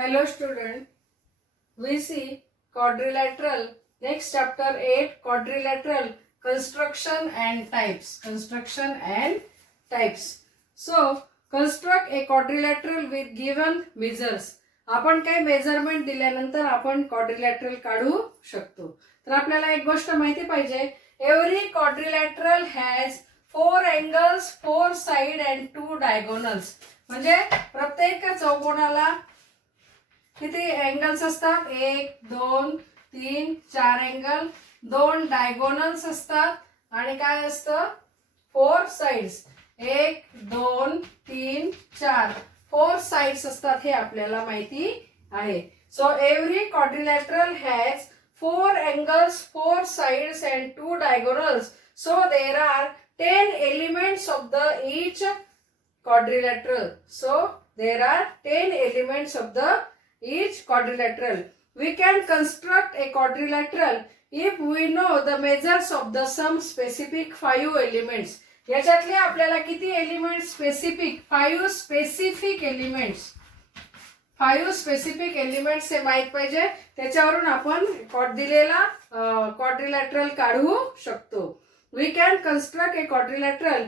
Hello student, we see quadrilateral. Next chapter 8 quadrilateral construction and types. Construction and types. So construct a quadrilateral with given measures. आपण काही measurement दिल्यानंतर आपण quadrilateral काढू शकतो. तर आपल्याला एक गोष्ट माहिती पाहिजे, every quadrilateral has 4 angles 4 side and 2 diagonals. म्हणजे प्रत्येक चौकोनाला किती एंगल्स असतात? 1 2 3 4 एंगल, 2 डायगोनल्स असतात आणि काय असतं? 4 साइड्स. 1 2 3 4 4 साइड्स असतात हे आपल्याला माहिती आहे. So every quadrilateral has 4 angles 4 sides and 2 diagonals. So there are 10 elements of the each quadrilateral. So there are 10 elements of the each quadrilateral. We can construct a quadrilateral if we know the measures of the some specific 5 elements. याच्यातले आपल्याला किती elements? Specific 5 specific elements. 5 specific elements हे माहित पाहिजे. त्याच्यावरून आपण दिलेला quadrilateral काढू शकतो. We can construct a quadrilateral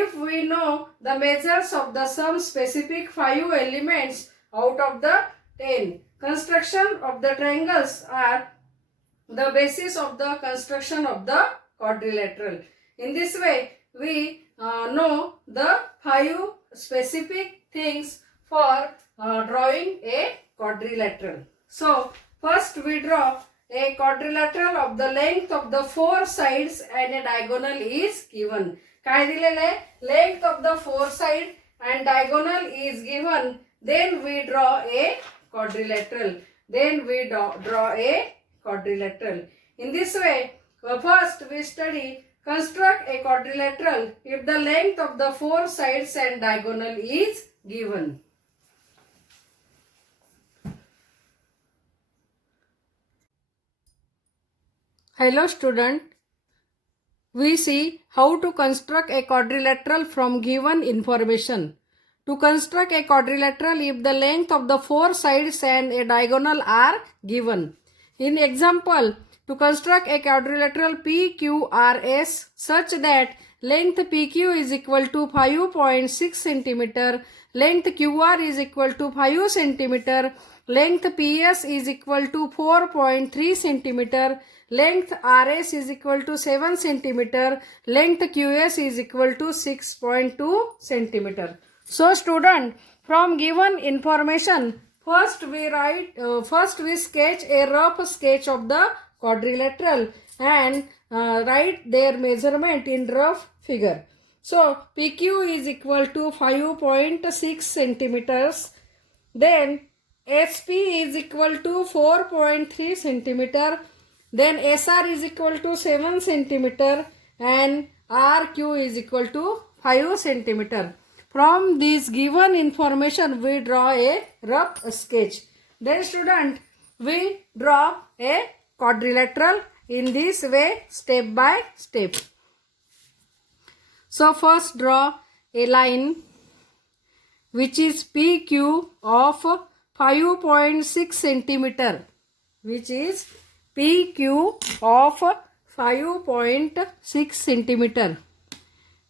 if we know the measures of the some specific 5 elements out of the 10. Construction of the triangles are the basis of the construction of the quadrilateral. In this way, we know the 5 specific things for drawing a quadrilateral. So, first we draw a quadrilateral of the length of the 4 sides and a diagonal is given. काय दिलेलं आहे? Length of the 4 side and diagonal is given. Then we draw a quadrilateral. Draw a quadrilateral. In this way, first we study construct a quadrilateral if the length of the 4 sides and diagonal is given. Hello student, we see how to construct a quadrilateral from given information. To construct a quadrilateral if the length of the 4 sides and a diagonal are given. In example, to construct a quadrilateral PQRS such that length PQ is equal to 5.6 cm, length QR is equal to 5 cm, length PS is equal to 4.3 cm, length RS is equal to 7 cm, length QS is equal to 6.2 cm. So student, from given information, first we sketch a rough sketch of the quadrilateral and write their measurement in rough figure. So PQ is equal to 5.6 centimeters. Then SP is equal to 4.3 centimeter. Then SR is equal to 7 centimeter and RQ is equal to 5 centimeter. From this given information, we draw a rough sketch. Then student, we draw a quadrilateral in this way, step by step. So first draw a line which is PQ of 5.6 centimeter, which is PQ of 5.6 centimeter.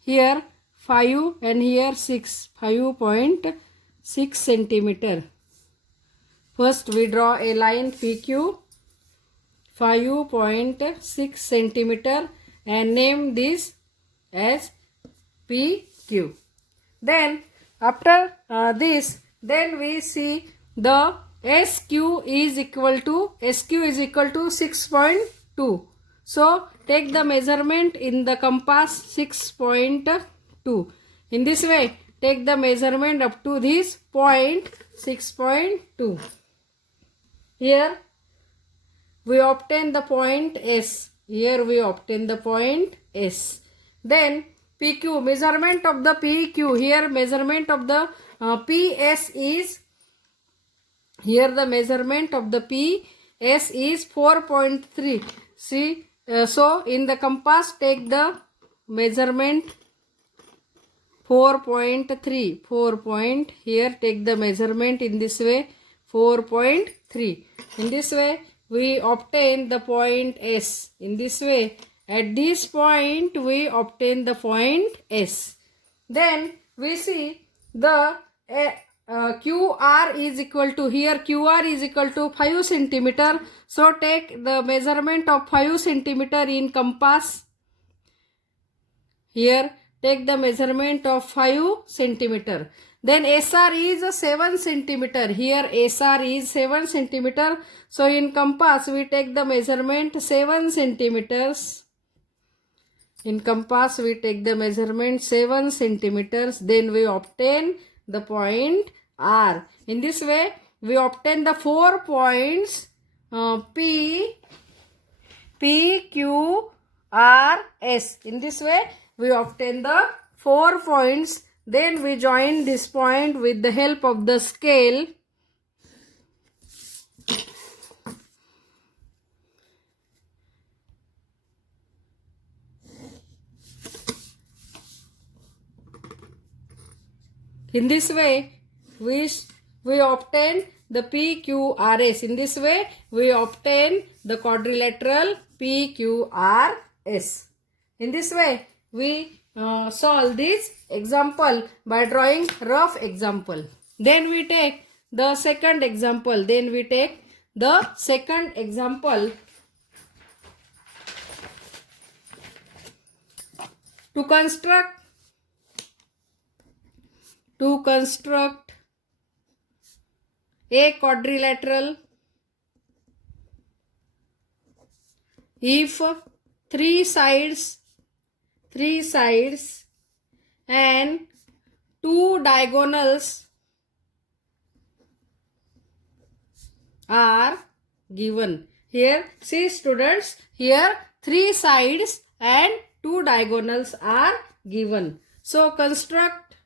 Here 5 and here 6, 5.6 centimeter. First we draw a line PQ 5.6 centimeter and name this as PQ. Then after this, then we see the SQ is equal to 6.2. So take the measurement in the compass 6.2. In this way, take the measurement up to this point 6.2. Here we obtain the point S. Here we obtain the point S. Then PQ, measurement of the PQ. Here measurement of the PS is, here the measurement of the PS is 4.3. See, so in the compass take the measurement 4.3. Here take the measurement in this way 4.3. In this way, we obtain the point S. In this way, at this point, we obtain the point S. Then we see the QR is equal to, here QR is equal to 5 centimeter. So take the measurement of 5 centimeter in compass. Here take the measurement of 5 centimeter. Then SR is 7 centimeter. Here SR is 7 centimeter. So in compass we take the measurement 7 centimeters. In compass we take the measurement 7 centimeters. Then we obtain the point R. In this way we obtain the 4 points P, Q, R, S. In this way we obtain the 4 points. Then we join this point with the help of the scale. In this way we obtain the PQRS. In this way we obtain the quadrilateral PQRS. In this way we solve this example by drawing rough example. Then we take the second example. To construct a quadrilateral if three sides and two diagonals are given. Here see students, here three sides and two diagonals are given. So construct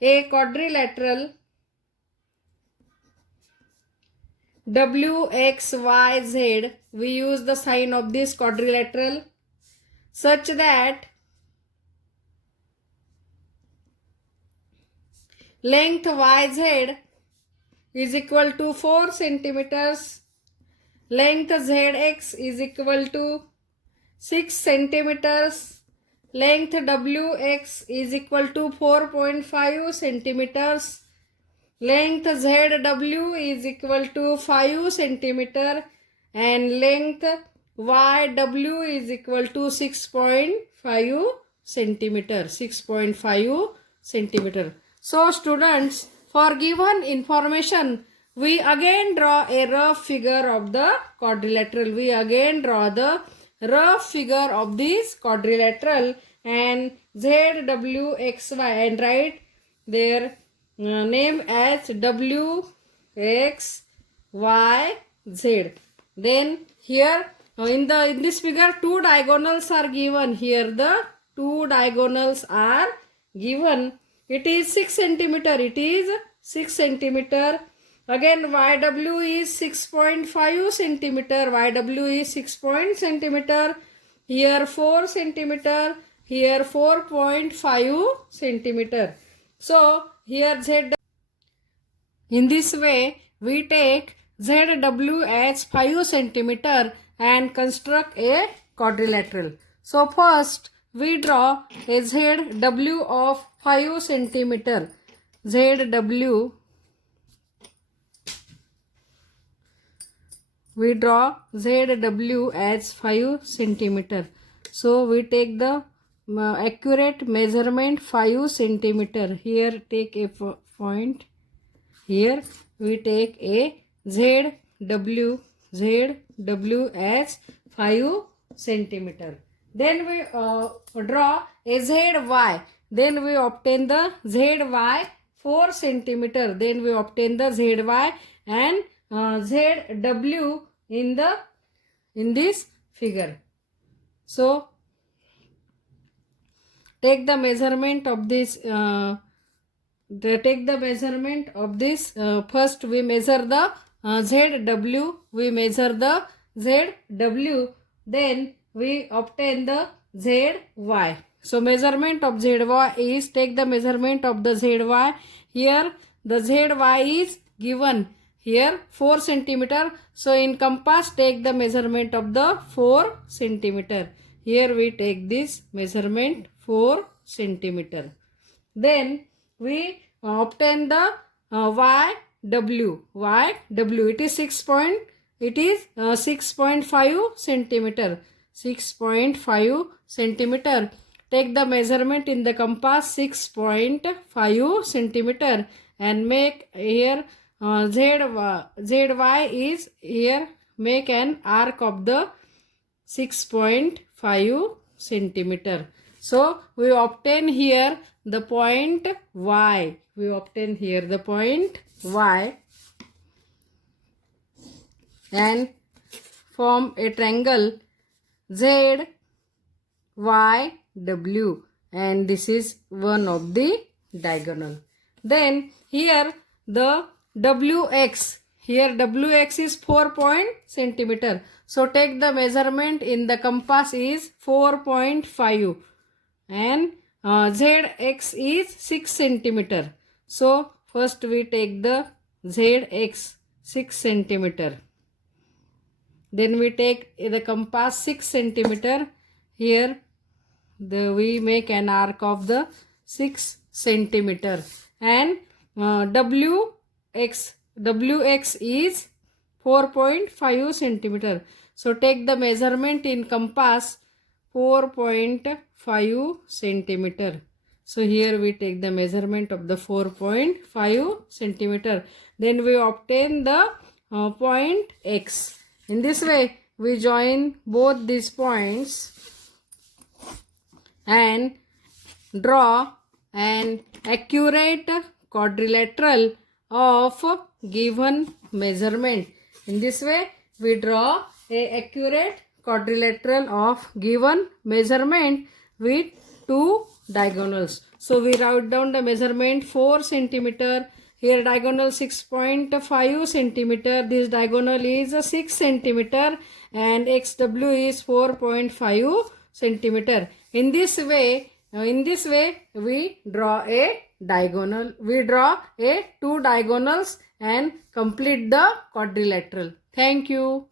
a quadrilateral WXYZ. We use the sign of this quadrilateral such that length YZ is equal to 4 centimeters, length ZX is equal to 6 centimeters, length WX is equal to 4.5 centimeters, length ZW is equal to 5 centimeter, and length YW is equal to 6.5 centimeter. So students, for given information, we again draw a rough figure of the quadrilateral. We again draw the rough figure of this quadrilateral and ZWXY and write their name as WXYZ. Then here in this figure two diagonals are given. Here the two diagonals are given. It is 6 centimeter. Again YW is 6.5 centimeter. YW is 6 centimeter. Here 4 centimeter. Here 4.5 centimeter. So here Z. In this way we take ZW as 5 centimeter and construct a quadrilateral. So first we draw a ZW of 5 centimeter. We draw ZW as 5 centimeter. So we take the accurate measurement 5 centimeter. Here take a point. Here we take a ZW as 5 centimeter. Then we draw a ZY. Then we obtain the ZY 4 centimeter. Then we obtain the ZY and ZW in this figure. So take the measurement of this. First we measure the ZW. We measure the ZW. Then we obtain the ZY. So measurement of ZY is, take the measurement of the ZY. Here the ZY is given here 4 centimeter. So in compass take the measurement of the 4 centimeter. Here we take this measurement 4 centimeter. Then we obtain the YW. It is 6.5 centimeter. 6.5 centimeter. Take the measurement in the compass 6.5 centimeter and make here ZY is here, make an arc of the 6.5 centimeter. So we obtain here the point Y. We obtain here the point Y and form a triangle ZYW, and this is one of the diagonal. Then here the WX, here WX is 4 centimeter. So take the measurement in the compass is 4.5 and ZX is 6 centimeter. So first we take the ZX 6 centimeter. Then we take the compass 6 centimeter. Here we make an arc of the 6 centimeter and WX is 4.5 centimeter. So take the measurement in compass 4.5 centimeter. So here we take the measurement of the 4.5 centimeter. Then we obtain the point X. In this way we join both these points and draw an accurate quadrilateral of given measurement. In this way we draw a accurate quadrilateral of given measurement with two diagonals. So we write down the measurement 4 centimeter. Here diagonal 6.5 centimeter. This diagonal is 6 centimeter and XW is 4.5 centimeter. In this way we draw a diagonal. We draw a two diagonals and complete the quadrilateral. Thank you.